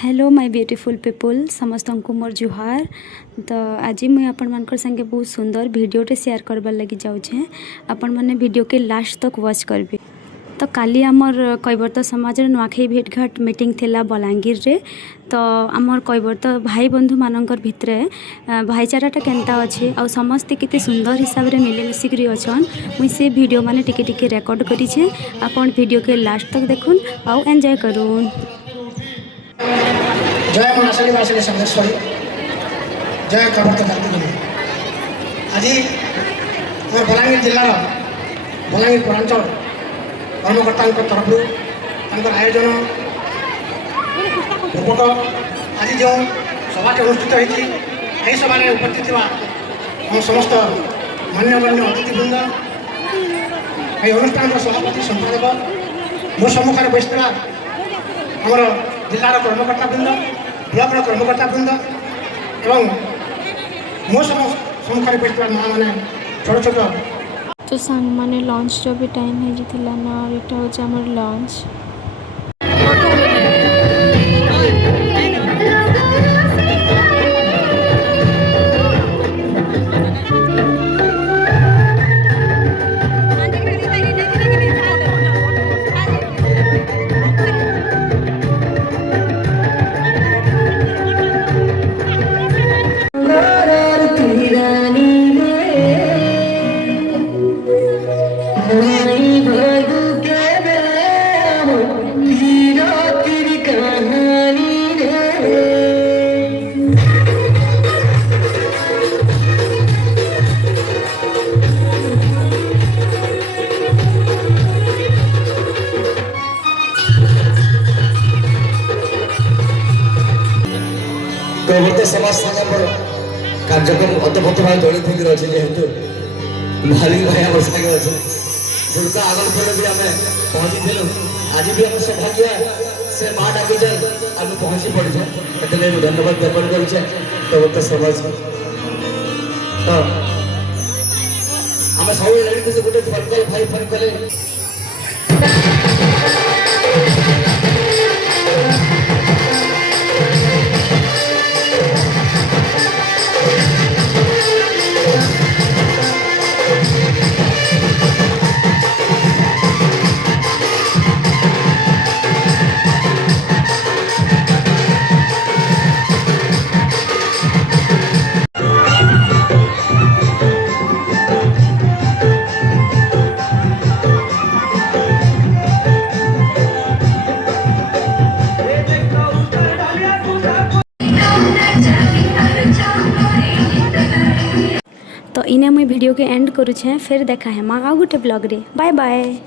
Hello my beautiful people समस्त को मोर जुहार। तो आज मुझे आपण मानकर संगे बहुत सुंदर वीडियोटे शेयर करबार लगी जाऊे। आपण मैंने वीडियो के लास्ट तक वॉच करबे। तो काली आमर कैवर्त समाज नुआखाई भेटघाट मीटिंग थिला बलांगीर रे। तो आमर कैवर्त भाई बंधु मानकर भितरे भाईचाराटा केनता अच्छे आ समस्ते केते सुंदर हिसाब रे मिलेमिशिकी अछन। मुई से वीडियो माने टिके टिके रेकर्ड करिछे। आपण वीडियो के लास्ट तक देखुन आउ एंजॉय करूँ। जय महाशली वासली संगेश्वरी जय कैवर्त कार्तिक। आज आम बलांगीर जिलार बलांगीर पौरांचल कर्मकर्ता तरफ आयोजन पूर्वक आज जो सभा अनुष्ठित होती सभा उपस्थित हम समस्त मान्यगण्य अतिथिवृंद ये अनुष्ठान सभापति संपादक मो सम्मुखें बसता आमर जिलार कर्मकर्ता वृंद ब्लॉक कर्मकर्ता वृंद एवं मो सम्मुखें बसता माँ मैंने छोट छोट तो सांग माने लंच रो भी टाइम है जितला ना और एटा होचे हमर लंच। कैवर्त समाज संघ कार्यक्रम अतपत भाव जड़ित अच्छे जेहेतु मालिक भाई आम सागे अच्छे दुर्गा आगल पर भी आम पहुँची आज भी आम सौभाग्य से माँ डाकी आम पहुँची पड़े से धन्यवाद ज्ञापन करे कैवर्त समाज तो आम सब लड़ी गोटे फोन कल भाई फोन कले तो इने मुई वीडियो के एंड करूँ। फिर देखा है माँ आ गोटे ब्लॉग रे। Bye bye.